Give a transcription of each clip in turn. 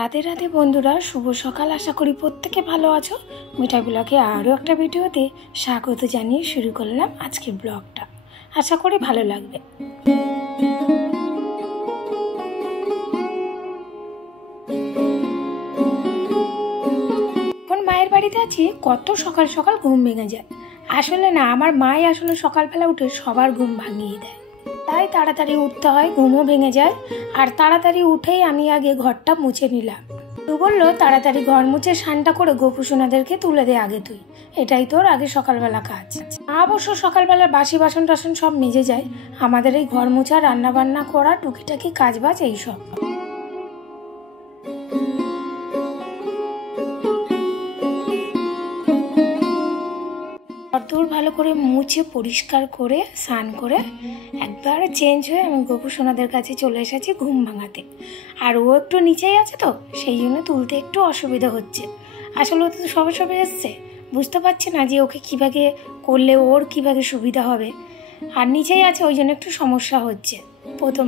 রাধে রাধে বন্ধুরা, শুভ সকাল। আশা করি প্রত্যেকে ভালো আছো। মিঠাই ব্লগে আরও একটা ভিডিওতে স্বাগত জানিয়ে শুরু করলাম আজকের ব্লগটা। আশা করি ভালো লাগবে। এখন মায়ের বাড়িতে আছি, কত সকাল সকাল ঘুম ভেঙে যায়। আসলে না, আমার মাই আসলে সকালবেলা উঠে সবার ঘুম ভাঙিয়ে দেয়, তাই তাড়াতাড়ি উঠতে হয়, ঘুমও ভেঙে যায়। আর তাড়াতাড়ি উঠেই আমি আগে ঘরটা মুছে নিলাম। তো বললো তাড়াতাড়ি ঘর মুছে স্নানটা করে গোপুসোনাদেরকে তুলে দে আগে তুই, এটাই তোর আগে সকালবেলা কাজ। অবশ্য সকালবেলা বাসি বাসন টাসন সব মেজে যায়, আমাদের এই ঘর মোছা, রান্না বান্না করা, টুকিটাকি কাজ বাজ এইসব। ঘরদোর ভালো করে মুছে পরিষ্কার করে স্নান করে একবার চেঞ্জ হয়ে আমি গোপুসোনাদের কাছে চলে এসেছি ঘুম ভাঙাতে। আর ও একটু নিচেই আছে, তো সেই জন্য তুলতে একটু অসুবিধা হচ্ছে। আসলে ও তো সবে সবে এসছে, বুঝতে পারছি না যে ওকে কীভাবে করলে ওর কীভাবে সুবিধা হবে। আর নিচেই আছে, ওই জন্য একটু সমস্যা হচ্ছে প্রথম।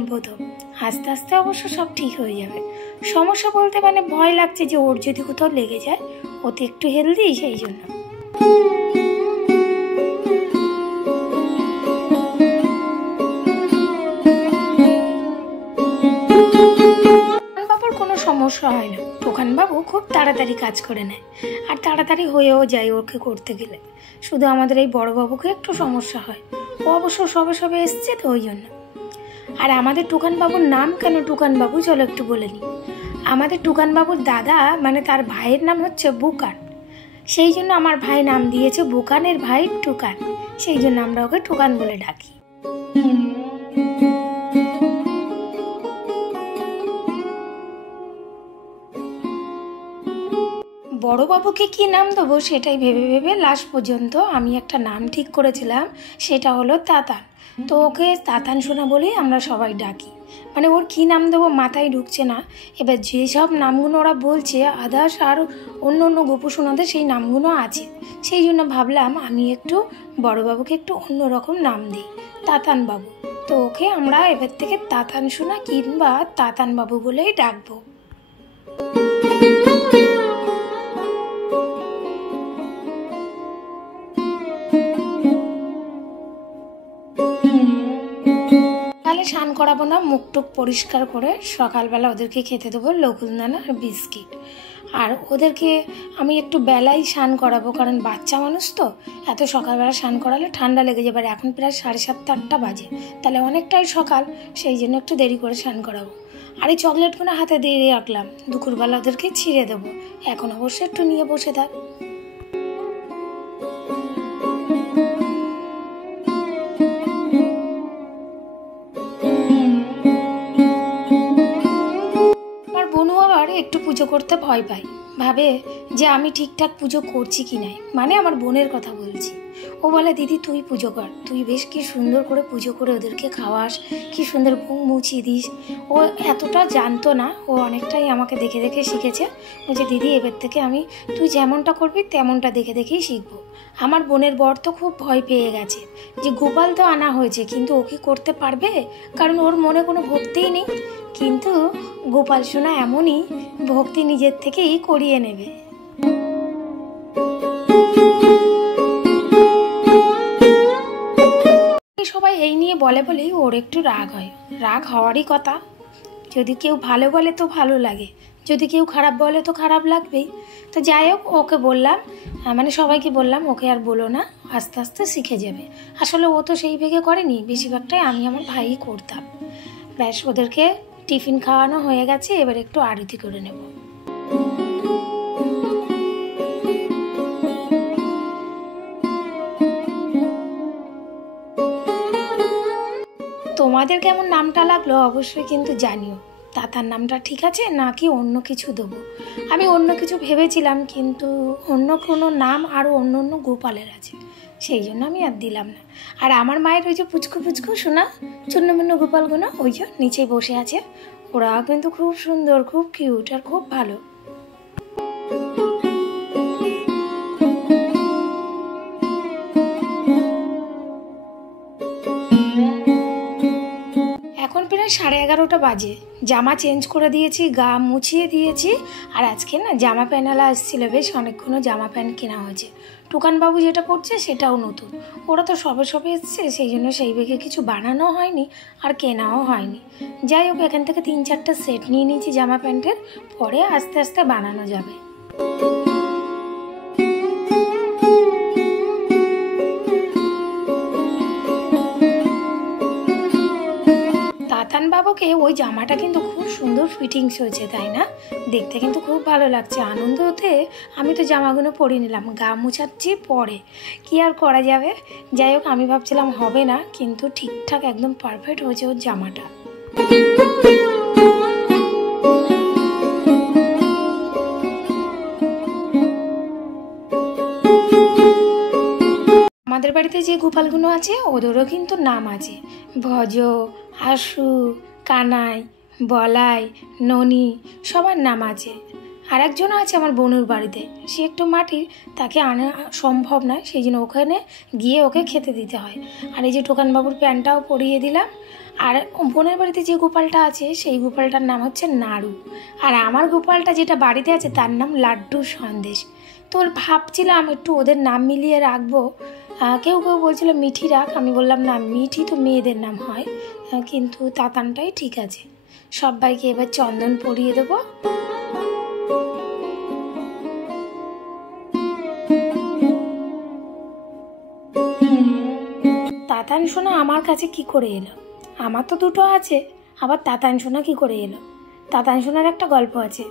আস্তে আস্তে অবশ্য সব ঠিক হয়ে যাবে। সমস্যা বলতে মানে ভয় লাগছে যে ওর যদি কোথাও লেগে যায়, ও তো একটু হেলদি, সেই জন্য। বাবুর কোনো সমস্যা হয় না, টোকান বাবু খুব তাড়াতাড়ি কাজ করে নেয় আর তাড়াতাড়ি হয়েও যায় ওকে করতে গেলে। শুধু আমাদের এই বড় বাবুকে একটু সমস্যা হয়, ও অবশ্য সবে সবে এসছে, তো ওই জন্য। আর আমাদের টুকান বাবুর নাম কেন টুকান বাবু, চলো একটু বলে নিই। আমাদের টুকান বাবুর দাদা মানে তার ভাইয়ের নাম হচ্ছে বুকান, সেই জন্য আমার ভাই নাম দিয়েছে বুকানের ভাই টুকান, সেই জন্য আমরা ওকে টুকান বলে ডাকি। বড় বাবুকে কি নাম দেবো সেটাই ভেবে ভেবে লাস্ট পর্যন্ত আমি একটা নাম ঠিক করেছিলাম, সেটা হলো তাতান। তো ওকে তাতান সোনা বলেই আমরা সবাই ডাকি। মানে ওর কি নাম দেবো মাথায় ঢুকছে না। এবার যেসব নামগুলো ওরা বলছে আদার্স আর অন্য অন্য গোপুসোনাদের সেই নামগুলো আছে, সেই জন্য ভাবলাম আমি একটু বড়বাবুকে একটু অন্যরকম নাম দিই, তাতান বাবু। তো ওকে আমরা এবার থেকে তাতান সোনা কিংবা তাতান বাবু বলেই ডাকবো। তাহলে স্নান করাবো না, মুখ টুক পরিষ্কার করে সকালবেলা ওদেরকে খেতে দেবো লঘুদানা আর বিস্কিট। আর ওদেরকে আমি একটু বেলাই স্নান করাবো, কারণ বাচ্চা মানুষ তো, এত সকালবেলা স্নান করালে ঠান্ডা লেগে যাবে। এখন প্রায় 7:30-8টা বাজে, তাহলে অনেকটাই সকাল, সেই জন্য একটু দেরি করে স্নান করাবো। আর এই চকলেটগুলো হাতে দিয়ে রাখলাম, দুপুরবেলা ওদেরকে ছিঁড়ে দেবো। এখন অবশ্যই একটু নিয়ে বসে থাক। একটু পুজো করতে ভয় পাই, ভাবে যে আমি ঠিকঠাক পুজো করছি কি নাই, মানে আমার বোনের কথা বলছি। ও বলে দিদি তুই পুজো কর, তুই বেশ কি সুন্দর করে পুজো করে ওদেরকে খাওয়াস, কি সুন্দর ঘুম মুছিয়ে দিস। ও এতটা জানতো না, ও অনেকটাই আমাকে দেখে দেখে শিখেছে। বলছে দিদি এবার থেকে আমি তুই যেমনটা করবি তেমনটা দেখে দেখেই শিখবো। আমার বোনের বর তো খুব ভয় পেয়ে গেছে যে গোপাল তো আনা হয়েছে, কিন্তু ও কি করতে পারবে, কারণ ওর মনে কোনো ভক্তিই নেই। কিন্তু গোপাল সোনা এমনই, ভক্তি নিজের থেকেই করিয়ে নেবে। সবাই এই নিয়ে বলে বলেই ওর একটু রাগ হয়, রাগ হওয়ারই কথা। যদি কেউ ভালো বলে তো ভালো লাগে, যদি কেউ খারাপ বলে তো খারাপ লাগবেই। তো যাই হোক, ওকে বললাম, মানে সবাইকে বললাম ওকে আর বলো না, আস্তে আস্তে শিখে যাবে। আসলে ও তো সেই ভেগে করেনি, বেশিরভাগটাই আমি আমার ভাই করতাম। ব্যাস, ওদেরকে টিফিন খাওয়ানো হয়ে গেছে, এবার একটু আরতি করে নেব। তোমাদের কেমন নামটা লাগলো অবশ্যই কিন্তু জানিও। তাতার নামটা ঠিক আছে নাকি অন্য কিছু দেবো? আমি অন্য কিছু ভেবেছিলাম, কিন্তু অন্য কোনো নাম আরও অন্য অন্য গোপালের আছে, সেই জন্য আমি আর দিলাম না। আর আমার মায়ের ওই যে পুচকু পুচকু শোনা চূর্ণমূর্ণ গোপালগুলো ওই যে নিচে বসে আছে, ওরা কিন্তু খুব সুন্দর, খুব কিউট আর খুব ভালো। প্রায় 11:30 বাজে। জামা চেঞ্জ করে দিয়েছি, গা মুছিয়ে দিয়েছি। আর আজকে না জামা প্যান্টওয়ালা আসছিল, বেশ অনেকক্ষণ জামা প্যান্ট কেনা হয়েছে। টুকানবাবু যেটা পরছে সেটাও নতুন, ওরা তো সবে সবে এসছে, সেই জন্য সেই বেগে কিছু বানানো হয়নি আর কেনাও হয়নি। যাই হোক, এখান থেকে 3-4টা সেট নিয়ে নিয়েছি জামা প্যান্টের, পরে আস্তে আস্তে বানানো যাবে। বাবুকে ওই জামাটা কিন্তু খুব সুন্দর ফিটিংস হয়েছে, তাই না? দেখতে কিন্তু খুব ভালো লাগছে। আনন্দ হতে আমি তো জামাগুলো পরে নিলাম, গা মুছাচ্ছি পরে, কি আর করা যাবে। যাই হোক, আমি ভাবছিলাম হবে না, কিন্তু ঠিকঠাক একদম পারফেক্ট হয়েছে ওর জামাটা। আমাদের বাড়িতে যে গোপালগুলো আছে ওদেরও কিন্তু নাম আছে, ভজ, আশু, কানাই, বলাই, ননি, সবার নাম আছে। আর একজনও আছে আমার বোনের বাড়িতে, সে একটু মাটির, তাকে আনা সম্ভব নয়, সেই জন্য ওখানে গিয়ে ওকে খেতে দিতে হয়। আর এই যে টোকানবাবুর প্যান্টটাও পরিয়ে দিলাম। আর বোনের বাড়িতে যে গোপালটা আছে সেই গোপালটার নাম হচ্ছে নাড়ু। আর আমার গোপালটা যেটা বাড়িতে আছে তার নাম লাড্ডু সন্দেশ। তো ভাবছিলাম একটু ওদের নাম মিলিয়ে রাখবো। কেউ কেউ বলছিল মিঠি রাখ, আমি বললাম না, মিঠি তো মেয়েদের নাম হয়, কিন্তু তাতানটাই ঠিক আছে। সবাইকে এবার চন্দন পরিয়ে দেবো। তাতান সোনা আমার কাছে কি করে এলো? আমার তো দুটো আছে, আবার তাতান সোনা কি করে এলো? তাতান সোনার একটা গল্প আছে।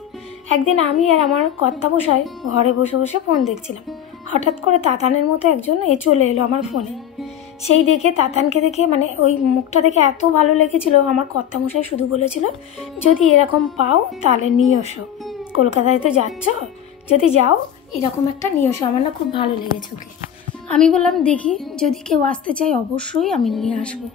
একদিন আমি আর আমার কর্তামশাই ঘরে বসে বসে ফোন দেখছিলাম, হঠাৎ করে তাতানের মতো একজন চলে এলো আমার ফোনে। সেই দেখে তাতানকে দেখে, মানে ওই মুখটা দেখে এত ভালো লেগেছিল, আমার কর্তামশাই শুধু বলেছিল যদি এরকম পাও তাহলে নিয়ে এসো, কলকাতায় তো যাচ্ছ, যদি যাও এরকম একটা নিয়ে এসো, আমার না খুব ভালো লেগেছে ওকে। আমি বললাম দেখি, যদি কেউ আসতে চাই অবশ্যই আমি নিয়ে আসবো।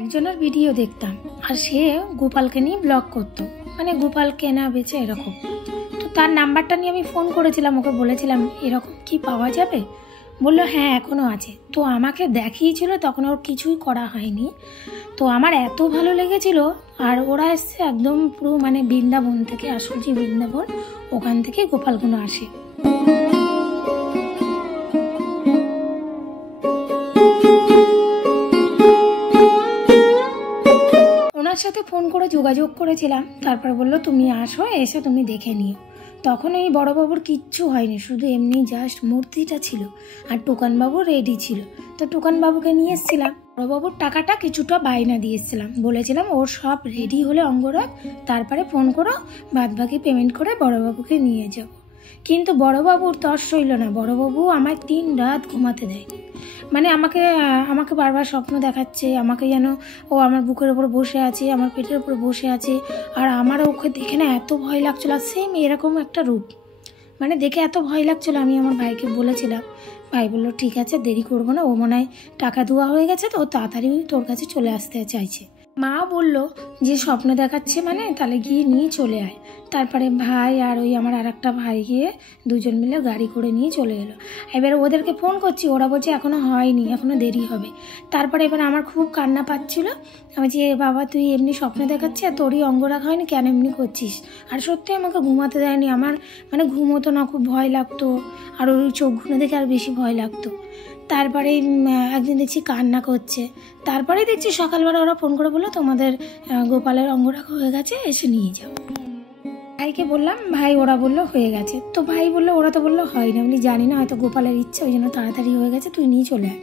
একজনের ভিডিও দেখতাম, আর সে গোপালকে নিয়ে ব্লগ করতো, মানে গোপাল কেনা বেচে এরকম। তো তার নাম্বারটা নিয়ে আমি ফোন করেছিলাম, ওকে বলেছিলাম এরকম কি পাওয়া যাবে? বললো হ্যাঁ এখনও আছে। তো আমাকে দেখিয়েছিল, তখন ওর কিছুই করা হয়নি। তো আমার এত ভালো লেগেছিল। আর ওরা এসছে একদম পুরো মানে বৃন্দাবন থেকে, আসল যে বৃন্দাবন ওখান থেকে গোপালগুলো আসে। ওনার সাথে ফোন করে যোগাযোগ করেছিলাম, তারপর বললো তুমি আসো, এসে তুমি দেখে নিও। তখন এই বড়বাবুর কিচ্ছু হয়নি, শুধু এমনি জাস্ট মূর্তিটা ছিল, আর টোকানবাবু রেডি ছিল। তো টোকানবাবুকে নিয়ে এসেছিলাম, বড়বাবুর টাকাটা কিছুটা বায়না দিয়ে এসেছিলাম, বলেছিলাম ওর সব রেডি হলে অঙ্গরাগ, তারপরে ফোন করো, বাদবাকি পেমেন্ট করে বড়বাবুকে নিয়ে যাব। কিন্তু বড়বাবুর তর্স হইল না, বড়বাবু আমায় 3 রাত ঘুমাতে দেয়নি। মানে আমাকে বারবার স্বপ্ন দেখাচ্ছে, আমাকে যেন ও আমার বুকের ওপর বসে আছে, আমার পেটের ওপর বসে আছে। আর আমার ওকে দেখে না এত ভয় লাগছিল, সেম এরকম একটা রূপ, মানে দেখে এত ভয় লাগছিল। আমি আমার ভাইকে বলেছিলাম, ভাই বললো ঠিক আছে, দেরি করবো না, ও মনে হয় টাকা দেওয়া হয়ে গেছে, তো ও তাড়াতাড়ি তোর কাছে চলে আসতে চাইছে। মা বলল যে স্বপ্ন দেখাচ্ছে মানে তাহলে গিয়ে নিয়ে চলে আয়। তারপরে ভাই আর ওই আমার আর একটা ভাই গিয়ে দুজন মিলে গাড়ি করে নিয়ে চলে এলো। এবার ওদেরকে ফোন করছি, ওরা বলছে এখনও হয়নি, এখনও দেরি হবে। তারপরে এবার আমার খুব কান্না পাচ্ছিল, আমি যে বাবা তুই এমনি স্বপ্ন দেখাচ্ছি আর তোরই অঙ্গরাগ হয়নি, কেন এমনি করছিস? আর সত্যি আমাকে ঘুমাতে দেয়নি, আমার মানে ঘুমোতো না, খুব ভয় লাগতো, আর ওই চোখগুলো দেখে আর বেশি ভয় লাগতো। তারপরে একদিন দেখছি কান্না করছে, তারপরে দেখছি সকালবেলা ওরা ফোন করে বললো তোমাদের গোপালের অঙ্গরাগ হয়ে গেছে, এসে নিয়ে যাও। ভাইকে বললাম, ভাই ওরা বললো হয়ে গেছে। তো ভাই বললো ওরা তো বললো হয়নি। আমি জানি না, হয়তো গোপালের ইচ্ছা, ওই জন্য তাড়াতাড়ি হয়ে গেছে, তুই নিয়ে চলে আয়।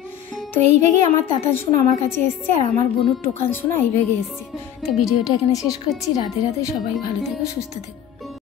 তো এই ভেবেই আমার তাতান সোনা আমার কাছে এসছে, আর আমার বোনুর টোকান সোনা এই ভেগে এসছে। তো ভিডিওটা এখানে শেষ করছি। রাধে রাধে, সবাই ভালো থেকো, সুস্থ থেকো।